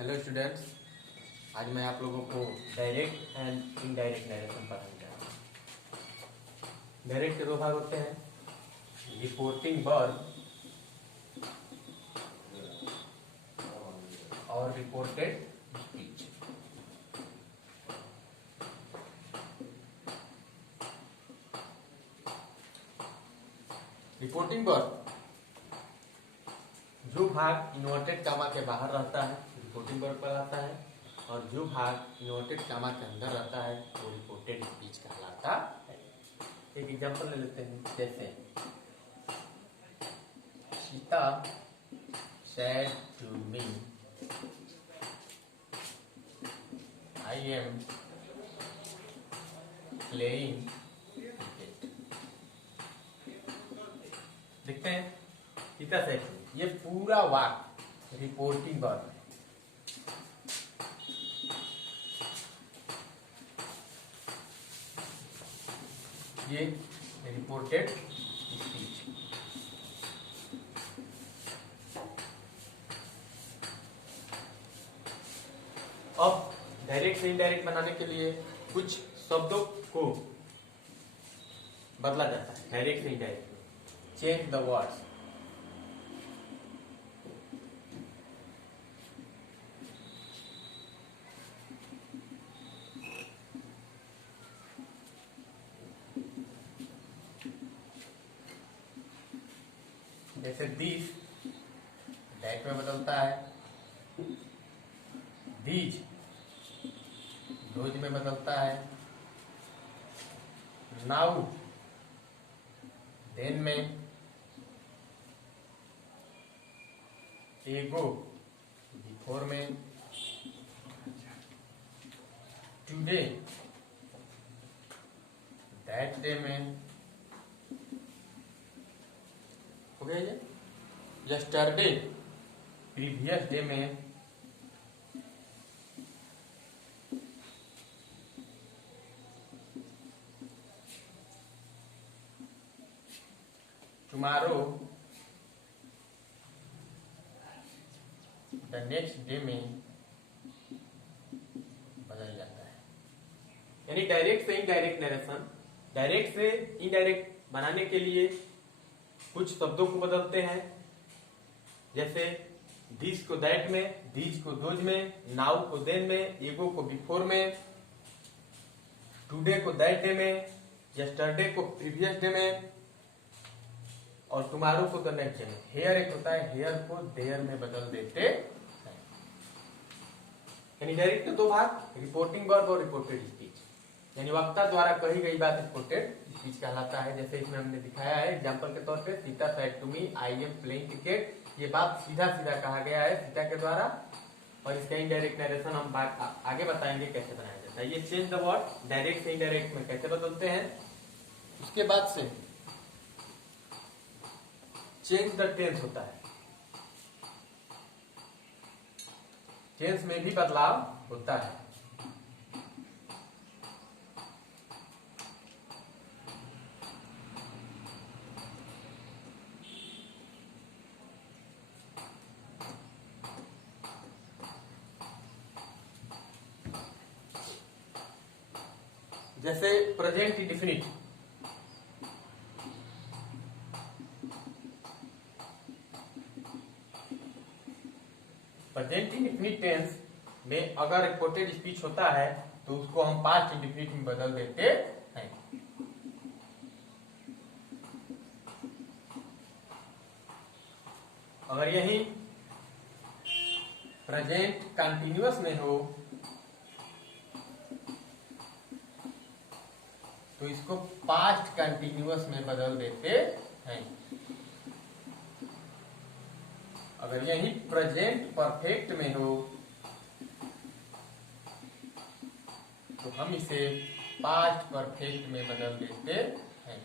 Hello students, आज मैं आप लोगों को डायरेक्ट एंड इनडायरेक्ट नरेशन पढ़ाने जा रहा हूँ। डायरेक्ट के दो भाग होते हैं, रिपोर्टिंग वर्ब और रिपोर्टेड स्पीच। रिपोर्टिंग वर्ब जो भाग इन्वर्टेड कामा के बाहर रहता है रिपोर्टिंग वर्ब कहलाता है, और जो भाग इन्वर्टेड कामा के अंदर रहता है वो रिपोर्टेड स्पीच कहलाता है। एक एग्जांपल ले लेते हैं, जैसे Sita said to me, I am playing cricket। देखते हैं सीता said to me, ये पूरा वाक्य रिपोर्टिंग वर्ब है। ये रिपोर्टेड स्पीच। अब डायरेक्ट से इनडायरेक्ट बनाने के लिए कुछ शब्दों को बदला जाता है। डायरेक्ट से इनडायरेक्ट में चेंज द वर्ड्स। जैसे दिस दैट में बदलता है, दीज दोज में बदलता है, नाउ देन में, एगो बिफोर में, टुडे दैट डे में। हो गया ये। यस्टरडे प्रीवियस डे में, टुमारो द नेक्स्ट डे में बदल जाता है। यानी डायरेक्ट से इनडायरेक्ट नरेशन, डायरेक्ट से इनडायरेक्ट बनाने के लिए कुछ शब्दों को बदलते हैं। जैसे दिस को दैट में, दीज को दोज में, नाउ को देन में, एगो को बिफोर में, टुडे को दैट डे में, यस्टरडे को प्रीवियस डे में, और टुमारो को द नेक्स्ट डे में। हेयर एक होता है, हेयर को देयर में बदल देते हैं। यानी डायरेक्ट के दो भाग, रिपोर्टिंग वर्ब और रिपोर्टेड स्पीच। यानी वक्ता द्वारा कही गई बात रिपोर्टेड स्पीच कहलाता है। जैसे इसमें हमने दिखाया है एग्जांपल के तौर पे, Sita said to me I am playing cricket. ये बात सीधा सीधा कहा गया है सीता के द्वारा, और इसका इनडायरेक्ट नरेशन हम आगे बताएंगे कैसे बनाया जाता है। ये चेंज द वर्ड डायरेक्ट से इनडायरेक्ट में कैसे बदलते हैं। उसके बाद से चेंज द टेंस होता है। टेंस में भी बदलाव होता है। जैसे present indefinite, present indefinite tense में अगर रिपोर्टेड स्पीच होता है तो उसको हम पास्ट इंडेफिनिट में बदल देते हैं। अगर यही प्रेजेंट कंटिन्यूअस में हो तो इसको पास्ट कंटिन्यूअस में बदल देते हैं। अगर यही प्रेजेंट परफेक्ट में हो तो हम इसे पास्ट परफेक्ट में बदल देते हैं।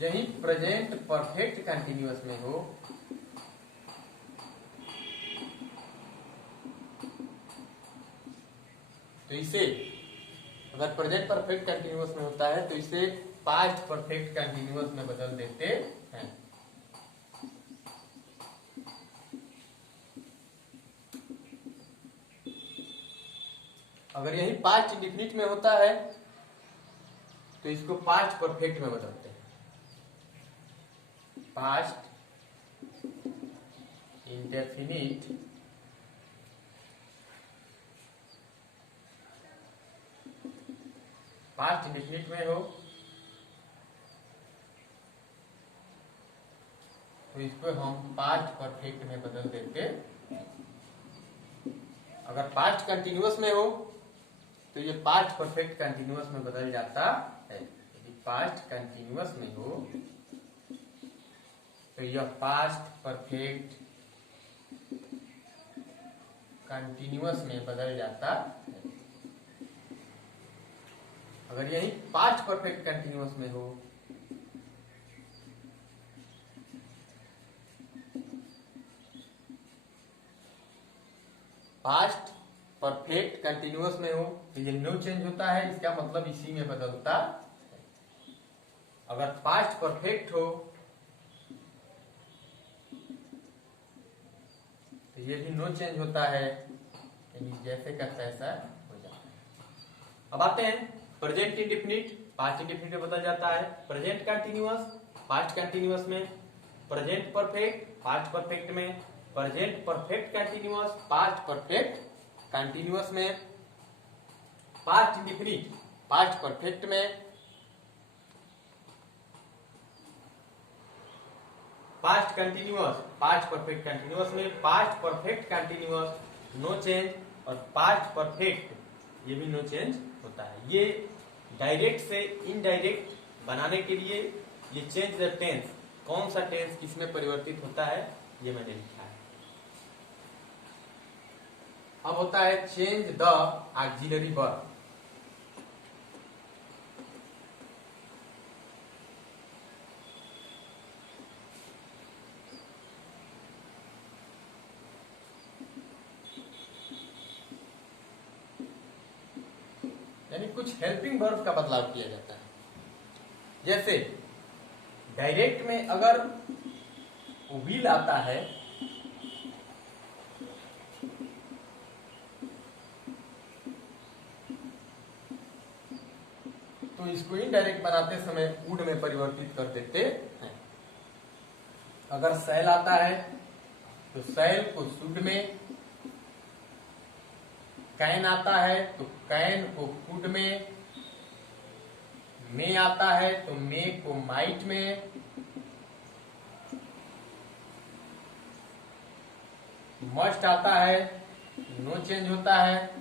यही प्रेजेंट परफेक्ट कंटिन्यूअस में हो तो इसे, अगर प्रेजेंट परफेक्ट कंटिन्यूअस में होता है तो इसे पास्ट परफेक्ट कंटिन्यूअस में बदल देते हैं। अगर यही पास्ट इंडेफिनिट में होता है तो इसको पास्ट परफेक्ट में बदलते हैं। पास्ट इंडेफिनिट में हो तो इसको हम पास्ट परफेक्ट में बदल देते हैं। अगर पास्ट कंटिन्यूअस में हो तो ये पास्ट परफेक्ट कंटिन्यूअस में बदल जाता है। यदि पास्ट कंटिन्यूअस में हो तो यह पास्ट परफेक्ट कंटिन्यूअस में बदल जाता है। अगर यही पास्ट परफेक्ट कंटिन्यूअस में हो पास्ट परफेक्ट कंटिन्यूअस में हो तो ये नो चेंज होता है, इसका मतलब इसी में बदलता है। अगर पास्ट परफेक्ट हो तो ये भी नो चेंज होता है, यानी जैसे का तैसा हो जाता है। अब आते हैं प्रेजेंट इंडेफिनिट। पास्ट इंडेफिनिट में बदल जाता है। प्रेजेंट कंटिन्यूअस पास्ट कंटिन्यूअस में, प्रेजेंट परफेक्ट पास्ट परफेक्ट में, present perfect continuous past perfect continuous में, पास्ट इंडेफिनिट पास्ट परफेक्ट में, past continuous past perfect continuous में, past perfect continuous no change, और पास्ट परफेक्ट ये भी नो चेंज होता है। ये डायरेक्ट से इनडायरेक्ट बनाने के लिए ये चेंज द टेंस, कौन सा टेंस किसमें परिवर्तित होता है ये मैंने लिखा है। अब होता है चेंज द ऑक्सिलरी वर्ब। यानी कुछ हेल्पिंग वर्ब का बदलाव किया जाता है। जैसे डायरेक्ट में अगर विल आता है तो इसको इनडायरेक्ट बनाते समय वुड में परिवर्तित कर देते हैं। अगर शैल आता है तो शैल को शुड में, कैन आता है तो कैन को कुड में आता है तो मे को माइट में, मस्ट आता है नो चेंज होता है,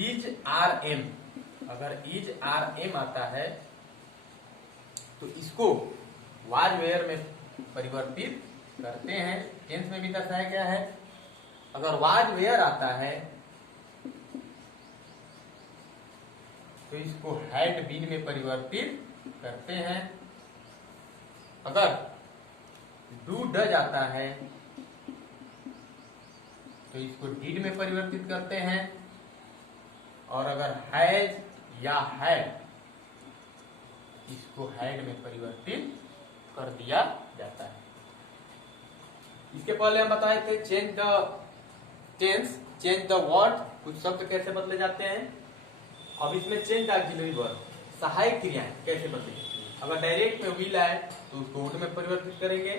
इज आर एम, अगर इज आर एम आता है तो इसको वाज वेयर में परिवर्तित करते हैं। टेंस में भी दर्शाया गया है। अगर वाज वेयर आता है तो इसको हैड बीन में परिवर्तित करते हैं। अगर डू डज आता है तो इसको डिड में परिवर्तित करते हैं। और अगर हैज या हैड इसको हैड में परिवर्तित कर दिया जाता है। इसके पहले हम बताए थे change the tense, change the word, कुछ शब्द कैसे बदले जाते हैं। अब इसमें चेंज द ऑक्सिलरी वर्ब, सहायक क्रियाएं कैसे बदलेंगे। अगर डायरेक्ट में विल आए तो उसको वुड में परिवर्तित करेंगे,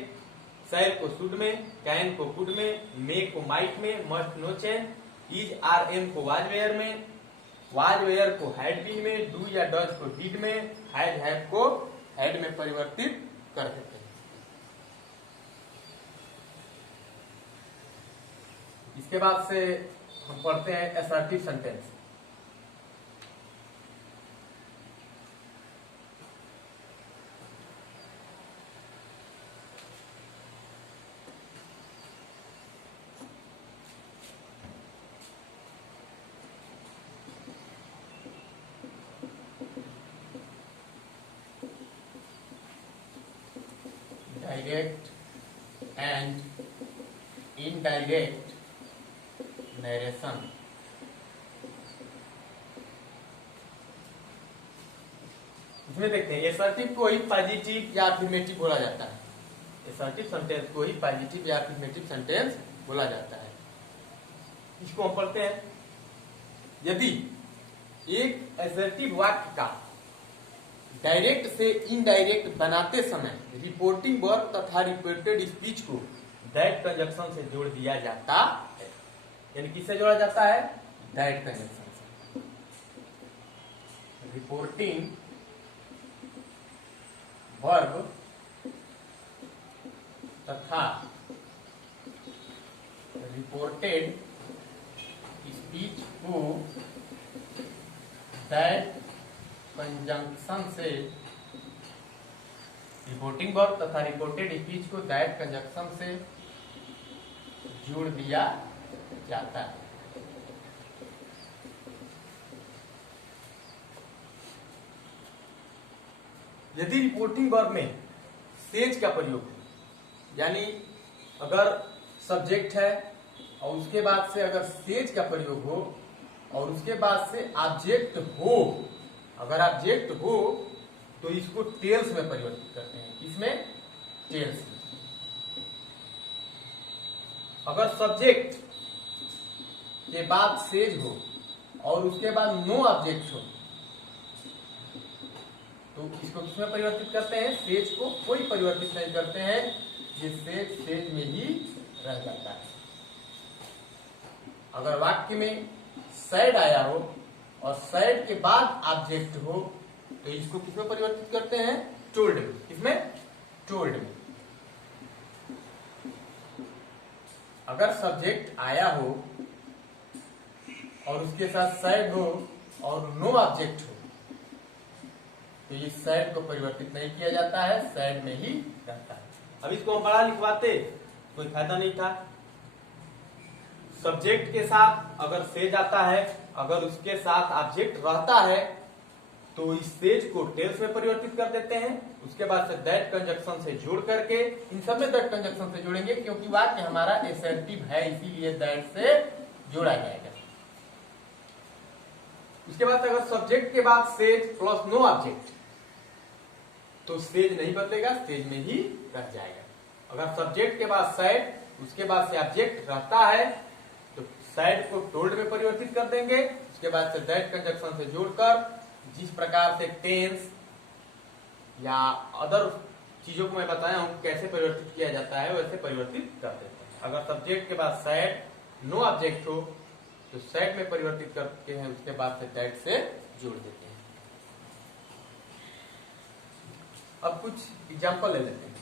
शैल को शुड में, कैन को कुड में, मे को माइट में, must no change, is are am को वाज वेयर में, वाज वेयर को हैड बीन में, डू या डज को डिड में, हैड हैव को हैड में परिवर्तित कर देते हैं। इसके बाद से हम पढ़ते हैं assertive sentence. Direct and indirect narration. इसमें देखते हैं असर्टिव को ही पॉजिटिव या अफर्मेटिव बोला जाता है। असर्टिव सेंटेंस को ही पॉजिटिव या अफर्मेटिव सेंटेंस बोला जाता है। इसको हम पढ़ते हैं। यदि एक असर्टिव वाक्य का डायरेक्ट से इनडायरेक्ट बनाते समय रिपोर्टिंग वर्ब तथा रिपोर्टेड स्पीच को दैट कंजक्शन से जोड़ दिया जाता है, यानी किससे जोड़ा जाता है? दैट कंजक्शन से। रिपोर्टिंग वर्ब तथा रिपोर्टेड स्पीच को दैट कंजंक्शन से, रिपोर्टिंग वर्ब तथा रिपोर्टेड स्पीच को दैट कंजंक्शन से जोड़ दिया जाता है। यदि रिपोर्टिंग वर्ब में सेज का प्रयोग हो, यानी अगर सब्जेक्ट है और उसके बाद से अगर सेज का प्रयोग हो और उसके बाद से ऑब्जेक्ट हो, अगर ऑब्जेक्ट हो तो इसको टेल्स में परिवर्तित करते हैं। इसमें टेल्स। अगर सब्जेक्ट के बाद सेज हो और उसके बाद नो ऑब्जेक्ट हो तो इसको किसमें परिवर्तित करते हैं? सेज को कोई परिवर्तित नहीं करते हैं, ये सेज में ही रह जाता है। अगर वाक्य में सैड आया हो और सैड के बाद ऑब्जेक्ट हो तो इसको किसमें परिवर्तित करते हैं? टोल्ड में। किसमें? टोल्ड में। अगर सब्जेक्ट आया हो और उसके साथ सैड हो और नो ऑब्जेक्ट हो तो ये सैड को परिवर्तित नहीं किया जाता है, सैड में ही रहता है। अब इसको हम बड़ा लिखवाते कोई फायदा नहीं था। सब्जेक्ट के साथ अगर सेज आता है, अगर उसके साथ ऑब्जेक्ट रहता है तो इस सेज को टेल्स में परिवर्तित कर देते हैं। उसके बाद से दैट कंजक्शन से जोड़ करके, इन सब में दैट कंजक्शन से जोड़ेंगे क्योंकि वाक्य हमारा एसर्टिव है, इसीलिए दैट से जोड़ा जाएगा। उसके बाद अगर सब्जेक्ट के बाद सेज प्लस नो ऑब्जेक्ट तो सेज नहीं बदलेगा, सेज में ही रह जाएगा। अगर सब्जेक्ट के बाद सैड, उसके बाद से ऑब्जेक्ट रहता है तो सैड को टोल्ड में परिवर्तित कर देंगे। उसके बाद से दैट कंजक्शन से जोड़कर जिस प्रकार से टेंस या अदर चीजों को मैं बताया हूं कैसे परिवर्तित किया जाता है वैसे परिवर्तित कर देते हैं। अगर सब्जेक्ट के बाद सैड नो ऑब्जेक्ट हो तो सैड में परिवर्तित करते हैं, उसके बाद से दैट से जोड़ देते हैं। अब कुछ एग्जांपल ले लेते हैं।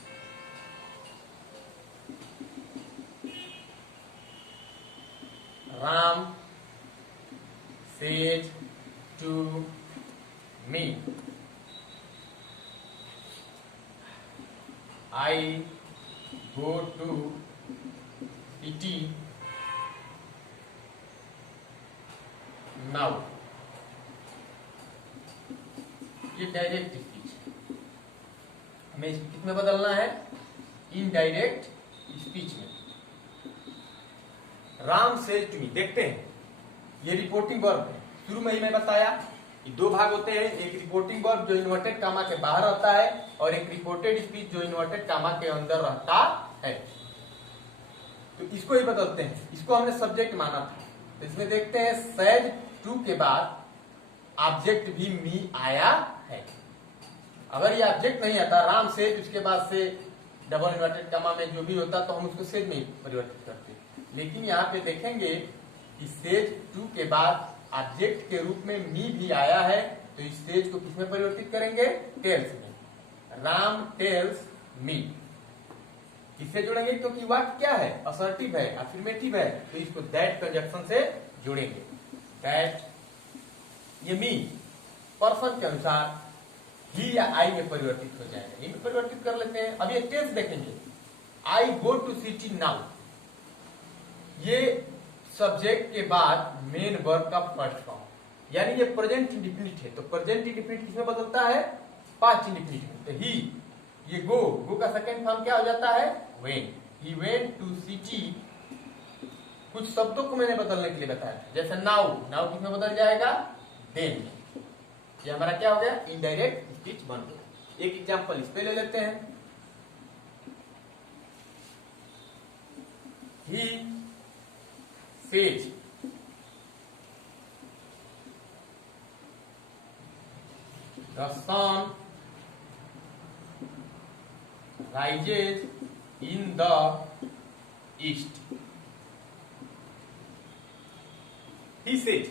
Ram says to me, I go to city now. ये डायरेक्ट स्पीच है, हमें इसको किसमें बदलना है? इनडायरेक्ट स्पीच में। राम सेज टू मी, देखते हैं ये रिपोर्टिंग वर्ब है। शुरू में ही मैं बताया कि दो भाग होते हैं, एक रिपोर्टिंग वर्ब जो इन्वर्टेड कामा के बाहर रहता है और एक रिपोर्टेड स्पीच जो इन्वर्टेड कामा के अंदर रहता है। तो इसको ही बदलते हैं, इसको हमने सब्जेक्ट माना था। तो इसमें देखते हैं सेज टू के बाद ऑब्जेक्ट भी मी आया है। अगर ये ऑब्जेक्ट नहीं आता, राम सेज, उसके बाद से डबल इन्वर्टेड कामा में जो भी होता तो हम उसको सेज में परिवर्तित करते। लेकिन यहाँ पे देखेंगे कि सेज टू के बाद ऑब्जेक्ट के रूप में मी भी आया है तो इस सेज को किसमें परिवर्तित करेंगे? टेल्स में। Ram tells me. किससे जोड़ेंगे? क्योंकि वाक्य क्या है? असर्टिव है, अफर्मेटिव है, तो इसको दैट कंजक्शन से जोड़ेंगे। दैट, ये मी पर्सन के अनुसार ही या आई में परिवर्तित हो जाएगा, ये में परिवर्तित कर लेते हैं। अब ये टेंस देखेंगे, आई गो टू सिटी नाउ, ये सब्जेक्ट के बाद मेन वर्ब का फर्स्ट फॉर्म, यानी ये प्रेजेंट इंडिफिनिट है। तो प्रेजेंट इंडिफिनिट किसमें बदलता है? पास्ट इंडिफिनिट में। तो ही, ये गो का सेकेंड फॉर्म क्या हो जाता है? When. He went to city. कुछ शब्दों को मैंने बदलने के लिए बताया, जैसे नाउ, नाउ किसमें बदल जाएगा? देन। ये हमारा क्या हो गया? इनडायरेक्ट स्पीच बन गया। एक एग्जांपल इस पे ले लेते हैं। he says the sun rises in the east. He says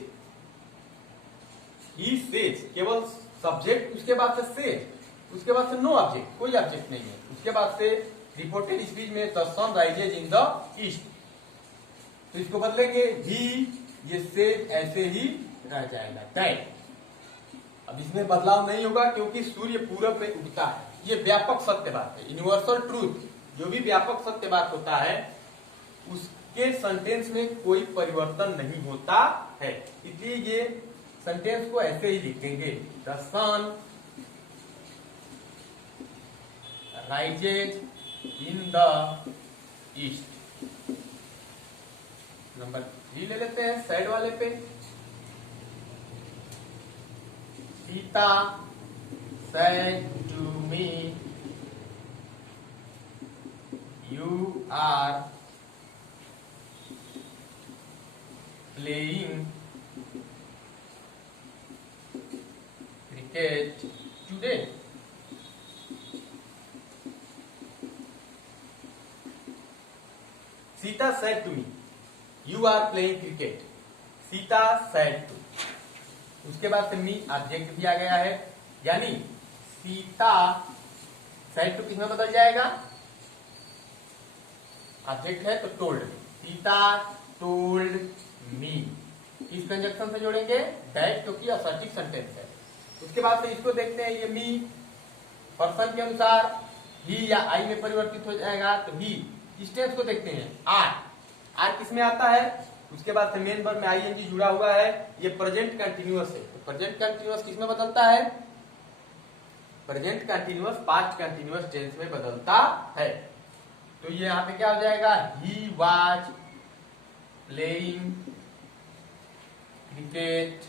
केवल सब्जेक्ट, उसके बाद से says, उसके बाद से नो ऑब्जेक्ट, कोई ऑब्जेक्ट नहीं है, उसके बाद से रिपोर्टेड स्पीच में the sun rises in the east, तो इसको बदलेंगे ही, ये सेज ऐसे ही रह जाएगा दैट। अब इसमें बदलाव नहीं होगा क्योंकि सूर्य पूरब में उगता है, ये व्यापक सत्य बात है, यूनिवर्सल ट्रूथ। जो भी व्यापक सत्य बात होता है उसके सेंटेंस में कोई परिवर्तन नहीं होता है, इसलिए ये सेंटेंस को ऐसे ही लिखेंगे, the sun rises in the east. Number 3 ले लेते हैं साइड वाले पे। Sita said to me, you are playing cricket today. Sita said to me, you are playing cricket. Sita said to, उसके बाद से मी ऑब्जेक्ट भी आ गया है, यानी सीता said to किस में बदल जाएगा, ऑब्जेक्ट है तो टोल्ड, सीता टोल्ड मी, इस कंजक्शन से जोड़ेंगे दैट क्योंकि असर्टिव सेंटेंस है। उसके बाद से इसको देखते हैं, ये मी पर्सन के अनुसार ही या आई में परिवर्तित हो जाएगा, तो ही। इस टेंस को देखते हैं, आर किस में आता है, उसके बाद से मेन वर्ब में आईएनजी जुड़ा हुआ है, ये प्रेजेंट कंटिन्यूअस है, तो प्रेजेंट कंटिन्यूअस किस में बदलता है, present continuous past continuous tense में बदलता है। तो ये यहाँ पे क्या हो जाएगा, ही वाज प्लेइंग क्रिकेट।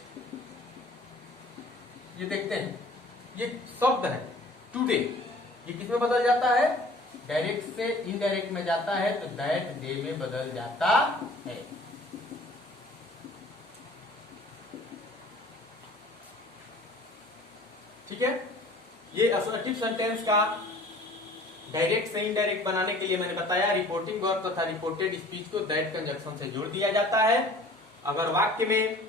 ये देखते हैं, ये शब्द है टुडे, ये किस में बदल जाता है, डायरेक्ट से इनडायरेक्ट में जाता है, तो दैट डे में बदल जाता है। ठीक है, ये असर्टिव सेंटेंस का डायरेक्ट से इनडायरेक्ट बनाने के लिए मैंने बताया, रिपोर्टिंग वर्ब तथा रिपोर्टेड स्पीच को दैट कंजक्शन से जोड़ दिया जाता है। अगर वाक्य में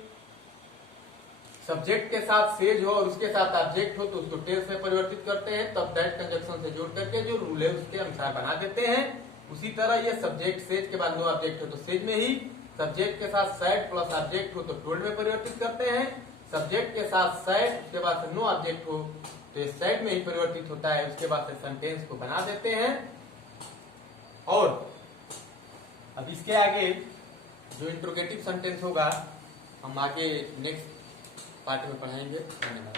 सब्जेक्ट के साथ सेज हो और उसके साथ ऑब्जेक्ट हो तो उसको टेंस में परिवर्तित करते हैं, तब दैट कंजक्शन से जोड़ करके जो रूल है उसके अनुसार बना देते हैं। उसी तरह ये सब्जेक्ट सेज के बाद नो ऑब्जेक्ट हो तो सेज में ही, सब्जेक्ट के साथ सैड प्लस ऑब्जेक्ट हो तो टोल्ड में परिवर्तित करते हैं, सब्जेक्ट के साथ सैड उसके बाद से नो ऑब्जेक्ट हो तो ये सैड में ही परिवर्तित होता है, उसके बाद से सेंटेंस को बना देते हैं। और अब इसके आगे जो इंट्रोगेटिव सेंटेंस होगा हम आगे नेक्स्ट पार्ट में पढ़ाएंगे। धन्यवाद।